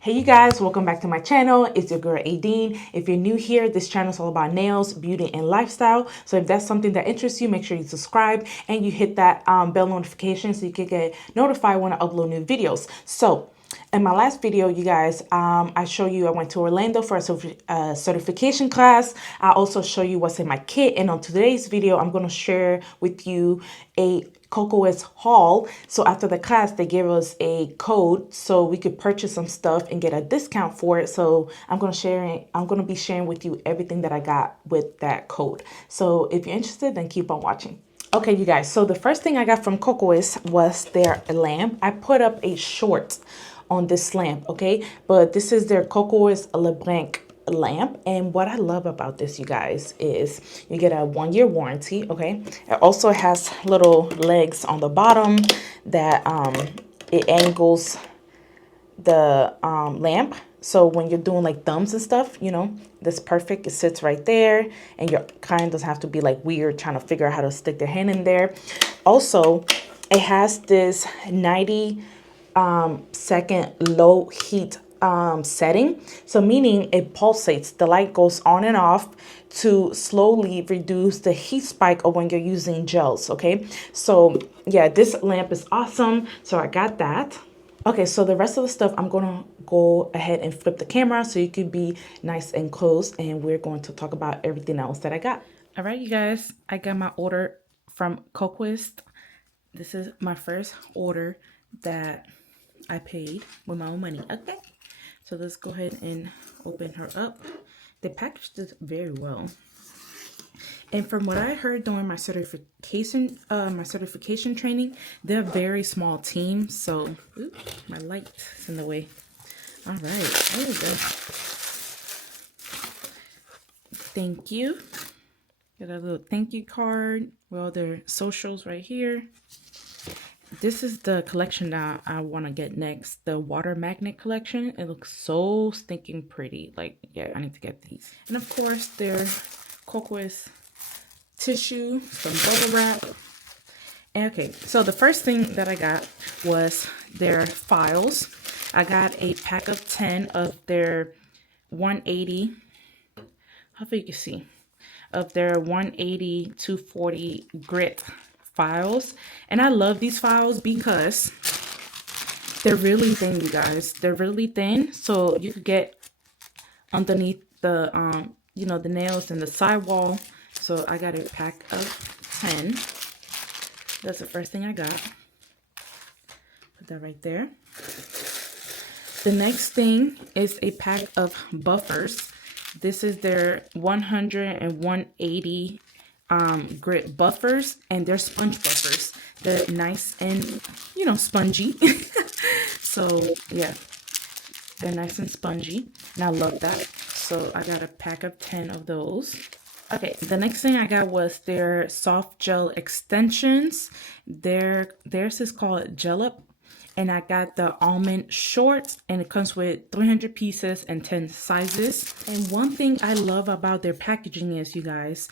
Hey you guys, welcome back to my channel. It's your girl Adine. If you're new here, this channel is all about nails, beauty, and lifestyle. So if that's something that interests you, make sure you subscribe and you hit that bell notification so you can get notified when I upload new videos. So in my last video, you guys, I show you I went to Orlando for a certification class. I also show you what's in my kit. And on today's video, I'm going to share with you a Kokoist haul. So after the class, they gave us a code so we could purchase some stuff and get a discount for it. So I'm going to be sharing with you everything that I got with that code. So if you're interested, then keep on watching. Okay, you guys, so the first thing I got from Kokoist was their lamp. I put up a short on this lamp, okay? But this is their Kokoist LeBlanc lamp. And what I love about this, you guys, is you get a 1-year warranty, okay? It also has little legs on the bottom that it angles the lamp. So when you're doing like thumbs and stuff, you know, that's perfect. It sits right there and your client doesn't have to be like weird trying to figure out how to stick their hand in there. Also, it has this 90 second low heat setting. So meaning it pulsates. The light goes on and off to slowly reduce the heat spike of when you're using gels, okay? So yeah, this lamp is awesome. So I got that. Okay, so the rest of the stuff, I'm gonna go ahead and flip the camera so you can be nice and close, and we're going to talk about everything else that I got. All right, you guys, I got my order from Kokoist. This is my first order that I paid with my own money. Okay, so let's go ahead and open her up. They packaged this very well. And from what I heard during my certification training, they're a very small team. So, oops, my light is in the way. All right, there we go. Thank you. Got a little thank you card with all their socials right here. This is the collection that I want to get next, the water magnet collection. It looks so stinking pretty. Like, yeah, I need to get these. And of course, their Kokoist tissue, some bubble wrap. Okay, so the first thing that I got was their files. I got a pack of 10 of their 180, hopefully you can see, of their 180 240 grit files. And I love these files because they're really thin, you guys. They're really thin, so you could get underneath the you know, the nails and the sidewall. So I got a pack of 10. That's the first thing I got. Put that right there. The next thing is a pack of buffers. This is their 100 and 180 grit buffers, and they're sponge buffers. They're nice and, you know, spongy. So yeah, they're nice and spongy, and I love that. So I got a pack of 10 of those. Okay, the next thing I got was their soft gel extensions. Theirs is called Gel Up, and I got the almond shorts, and it comes with 300 pieces and 10 sizes. And one thing I love about their packaging is, you guys,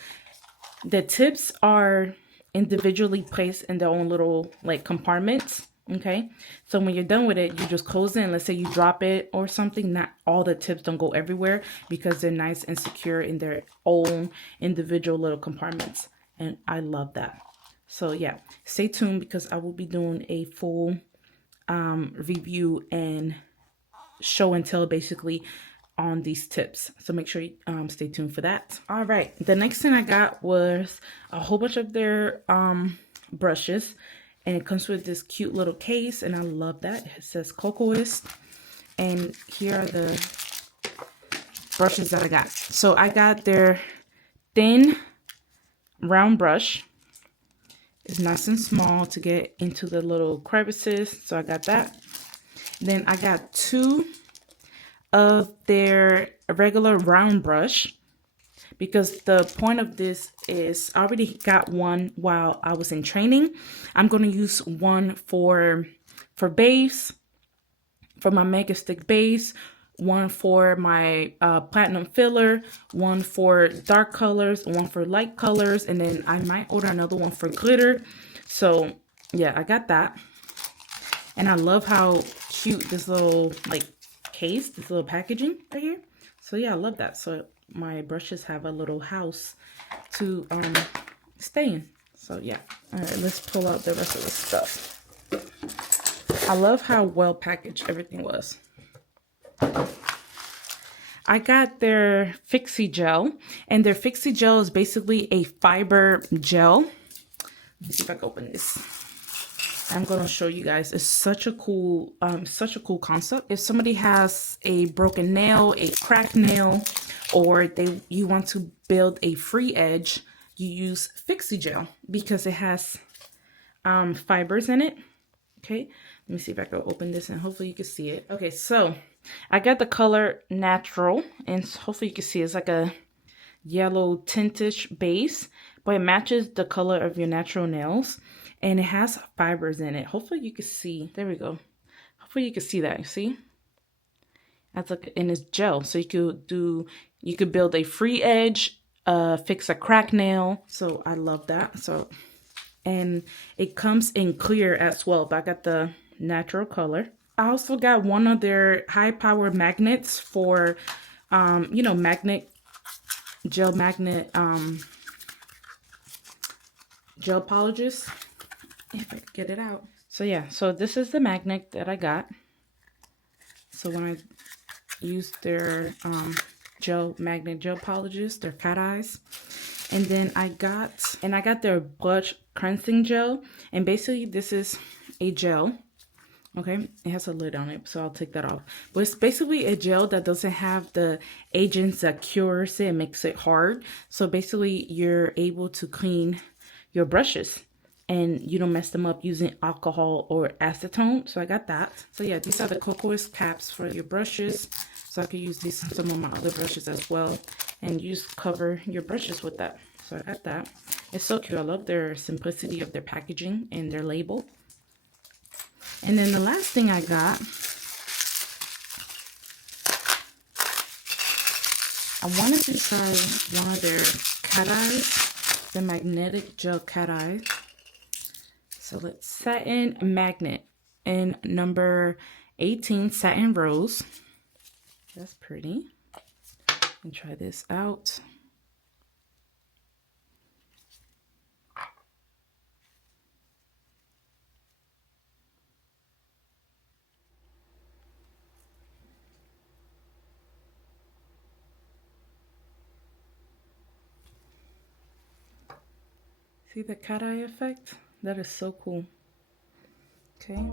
the tips are individually placed in their own little like compartments. Okay, so when you're done with it, you just close it. And let's say you drop it or something, not all the tips don't go everywhere because they're nice and secure in their own individual little compartments. And I love that. So yeah, stay tuned because I will be doing a full review and show and tell basically on these tips. So make sure you stay tuned for that. All right, the next thing I got was a whole bunch of their brushes. And it comes with this cute little case, and I love that. It says Kokoist. And here are the brushes that I got. So I got their thin round brush. It's nice and small to get into the little crevices. So I got that. Then I got 2 of their regular round brush, because the point of this is I already got one while I was in training. I'm going to use one for base, for my Mega Stick base, one for my platinum filler, one for dark colors, one for light colors, and then I might order another one for glitter. So yeah, I got that. And I love how cute this little like case, this little packaging right here. So yeah, I love that. So my brushes have a little house to stay in. So yeah, all right, let's pull out the rest of the stuff. I love how well packaged everything was. I got their Fixie Gel, and their Fixie Gel is basically a fiber gel. Let me see if I can open this. I'm gonna show you guys. It's such a cool concept. If somebody has a broken nail, a cracked nail, or you want to build a free edge, you use Fixie Gel because it has fibers in it. Okay, let me see if I can open this and hopefully you can see it. Okay, so I got the color Natural, and hopefully you can see it's like a yellow tintish base, but it matches the color of your natural nails, and it has fibers in it. Hopefully you can see. There we go. Hopefully you can see that. See, that's like, and it's gel, so you could build a free edge, fix a cracked nail. So I love that. So, and it comes in clear as well, but I got the natural color. I also got one of their high power magnets for you know, gel polishes, if I could get it out. So yeah, so this is the magnet that I got. So when I used their gel polishes, their cat eyes, and then I got their blush cleansing gel, and basically this is a gel. Okay, it has a lid on it, so I'll take that off. But it's basically a gel that doesn't have the agents that cures it and makes it hard. So basically you're able to clean your brushes and you don't mess them up using alcohol or acetone. So I got that. So yeah, these are the Kokoist caps for your brushes. So I could use these on some of my other brushes as well. And you just cover your brushes with that. So I got that. It's so cute. I love their simplicity of their packaging and their label. And then the last thing I got, I wanted to try one of their cat eyes, the magnetic gel cat eyes. So let's satin magnet in number 18, satin rose. That's pretty. And try this out. See the cat eye effect? That is so cool. Okay.